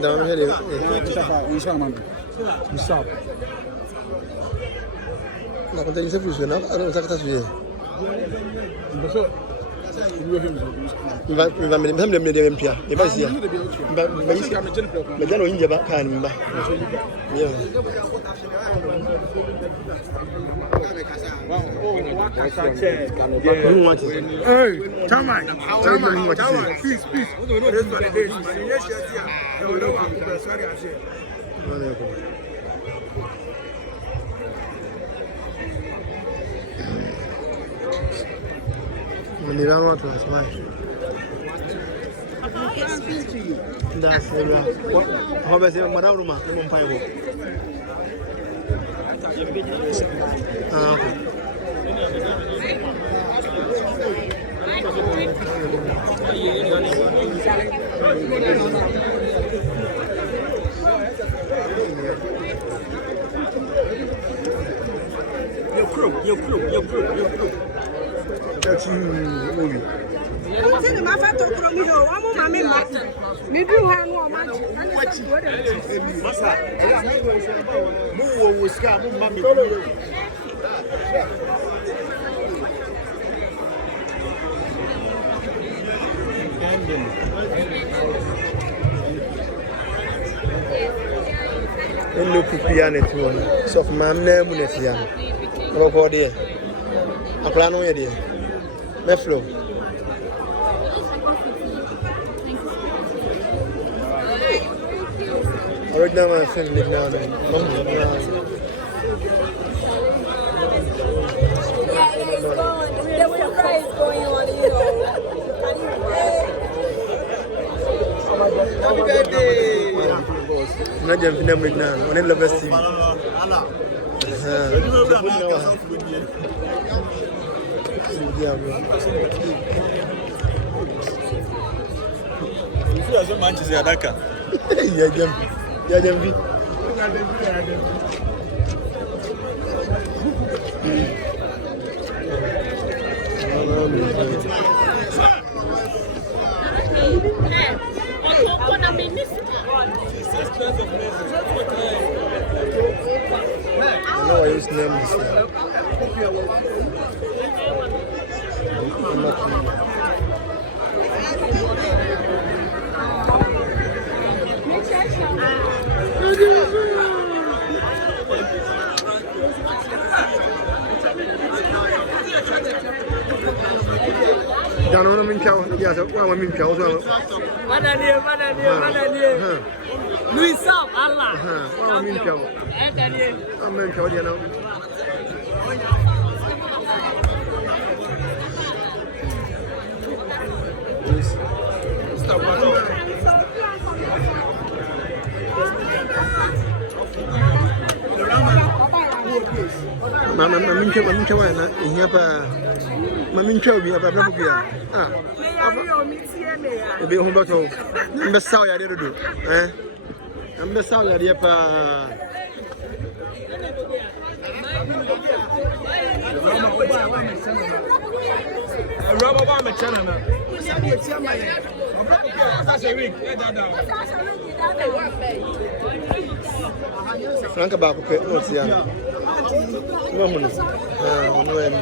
Down here, stop. Not going to use a fusion. I don't know what you But I'm in the Empire. If I see but then in the back can. Yeah. Hey, peace. When you run out of why? That's the what? How about the Madama? Your crew. That's you, movie. I'm telling my father to come here. I'm on my man. Maybe you have no money. Move with Scott, move mommy. Look at piano too. So, my name is Yan. How dear? I plan on your dear. Meflo. Original my friend Nick now. There was a prize going on, you know. Happy birthday! I'm not jumping them right now. I'm in the best team. I use names. Don't mean cow. Yes, I mean cow. Mana dia. Luis Allah. I mean cow. I mean cow. You know. Franca baako pɛ no tia no no hu no ono ani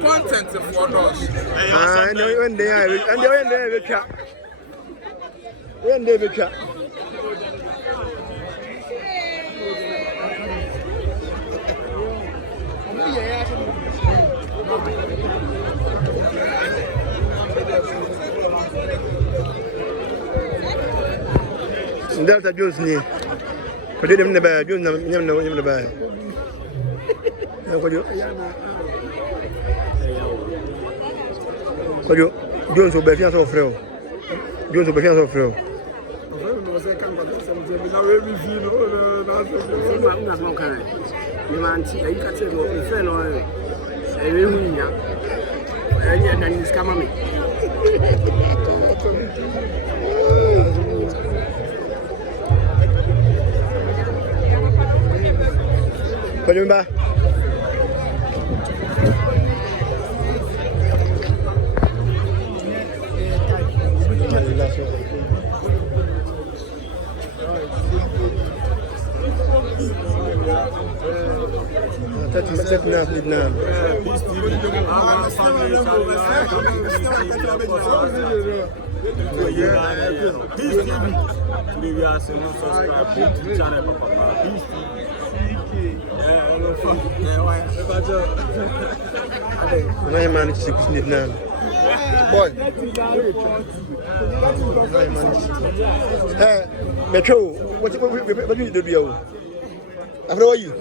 Content for us. When they are when they become Delta Jones ni. Ko dem ne ba Jones nyam ne ba. Ko Jones be fiance o frère. Jones be fiance o frère. Kau ba? Nai man chip nit nan. Boy. Nai man. Metro, what you do you? After what you?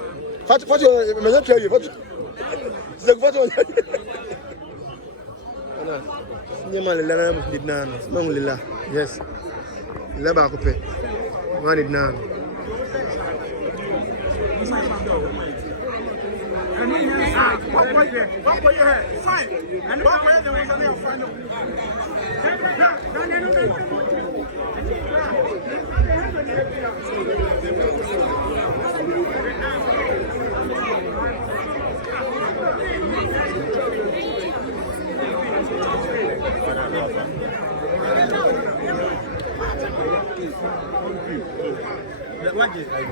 What me not tell you. What? The photo. Ana. Ni man la na nit nan. Mong lila. Yes. La ba ko pe. Man nit nan. What were you here? Fine. And what were the ones that are fine?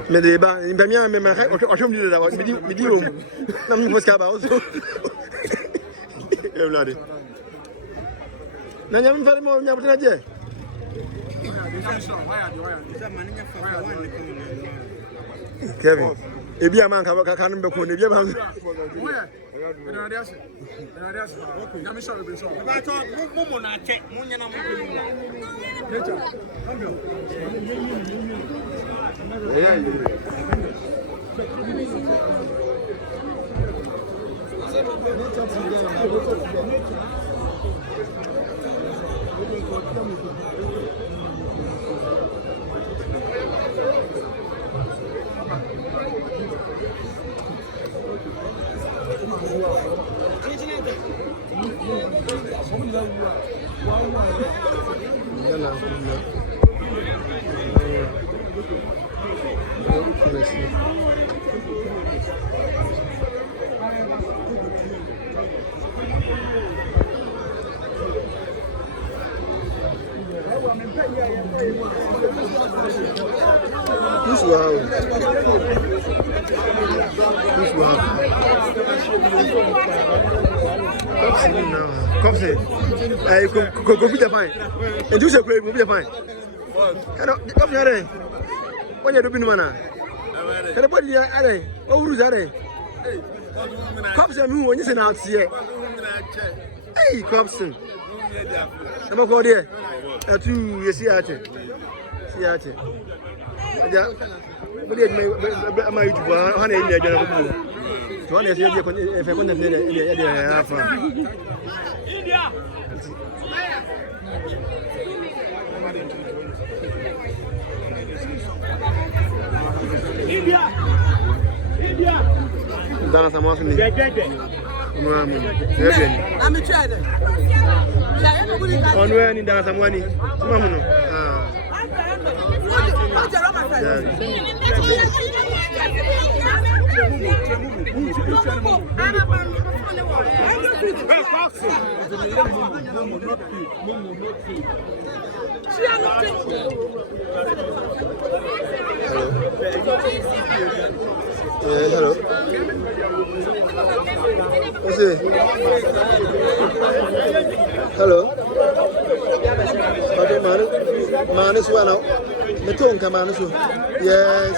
Me deba, impamia me ma o shom di da mi di rom. Na mi foska ba o so. E blade. Na nyam fare mo nyam tena je. Kevin, ebi aman ka kan be ko ne bi aman. This wow. Come say. Go be fine. And you say go be fine. Hello, come here. When you do bin mana? Can body are? Oh, who's are? Come say me when you say now here. Hey, Cobson. I'm go there. Atu you see at. See at. Ja. Body my YouTube. Hana ile jana ko. To hana sai je ko fe content ne ya fa. India. Dana sama sini. Ami chede. Onwe ni dana sama ni. Tuma muno. Hello. What's it? Hello. Okay, man is one out. Me too, come on, so. Yes.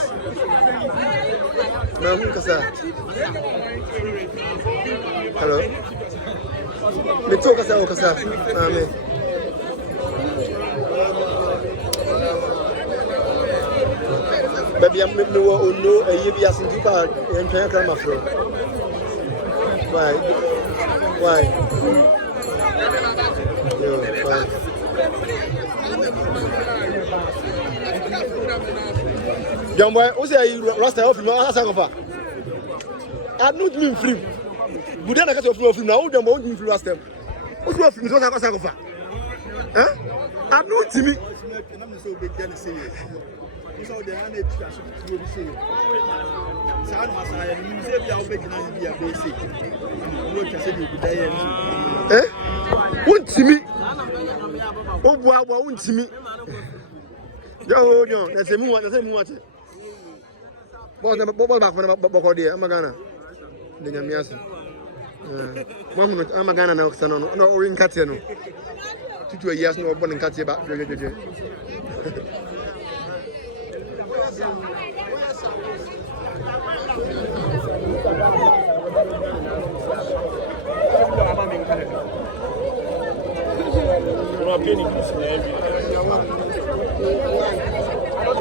Ma'am, kasa. Hello. Me too, kasa. Amen. Baby, I'm no a year as in deep out and try to come after. Why? Young boy, who say you lost the office? I don't mean free. But then I got your flow from now. Don't want you last time. What's your film? What I got? Huh? I'm not Timmy. So the hand is just to be seen. Sad as I am, you say, I'll be a basic. What I said, you could die. Eh? Won't see me. Oh, wow, won't see me. Yo, that's a moon, that's a moon. What back from Bocodi, Amagana? The Yamias. Amagana, no, in Catiano. 2 years, no one in Catia back.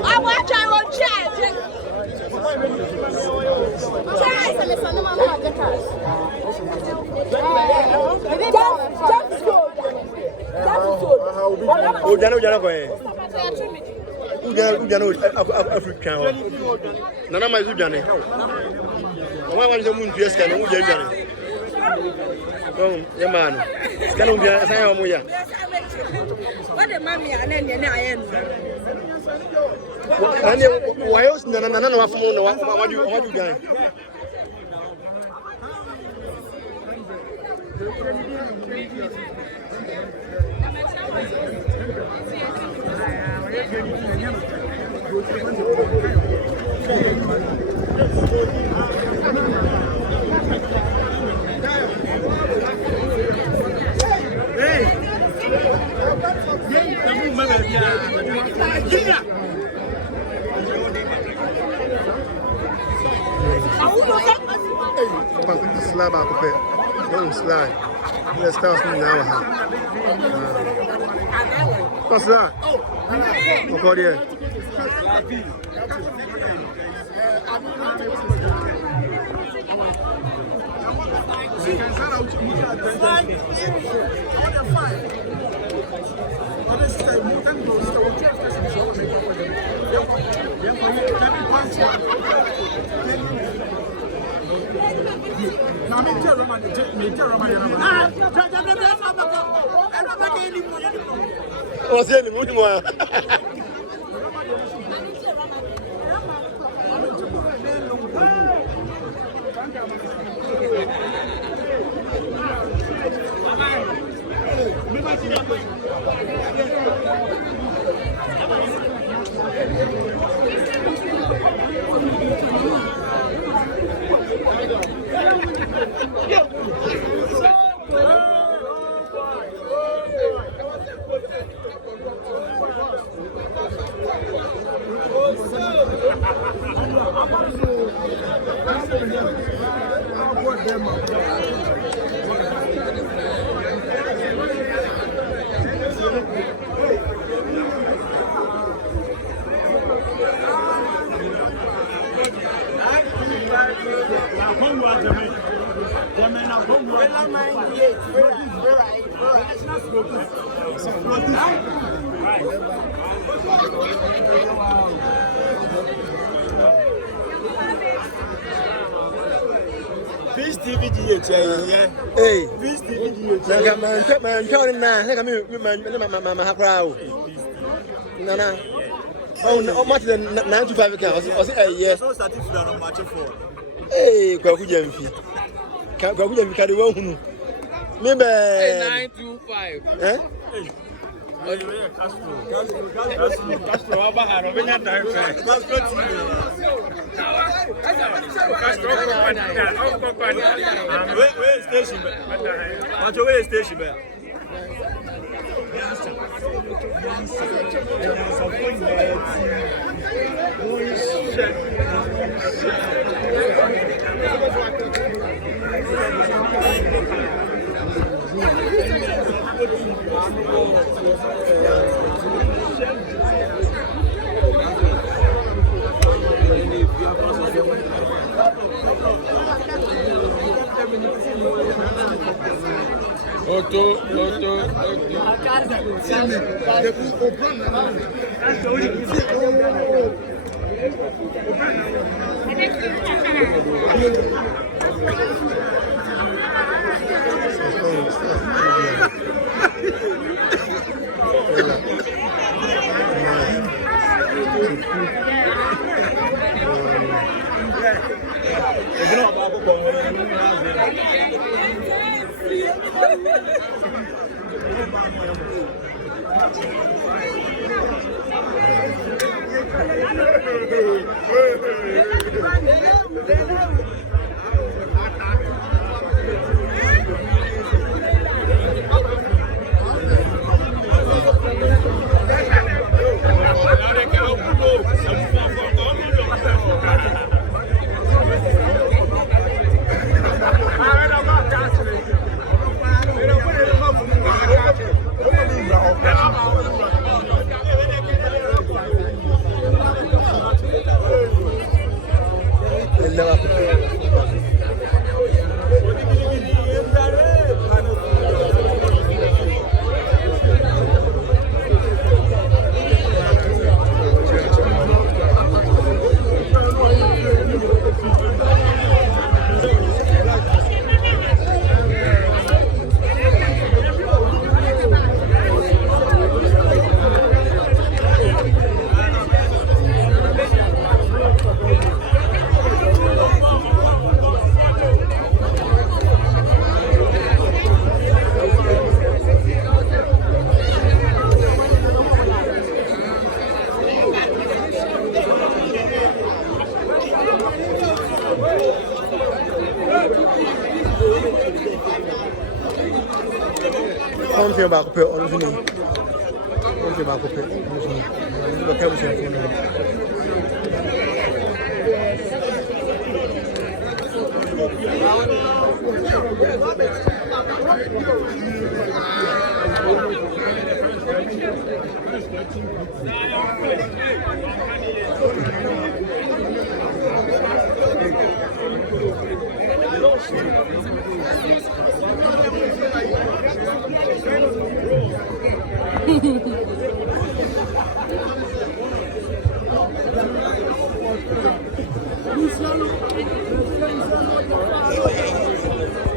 I watch our own chat. African. Nana my Zudane. I want to move to Escan. Oh, man. Can be a sign of Moya. What the mammy and then I am. Why else? None of what you got. Slab up a bit. Don't slide. Let's start from now. What's that? Look out here. What's the name? Fish TV DH, hey, Fish TV DH. man, turn now. Like I'm my crowd. Nana. Oh, much than 95 accounts. I say, yes. So satisfied on match 4. Hey, Kwakujamfi. Kwakujamfi carry one. Maybe 925. Eh? Castro, Abaharo, Venya time. Castro where station? What's your way station? Auto. Never. Come to back up on the knee. Come to back up on the knee. Look at everything.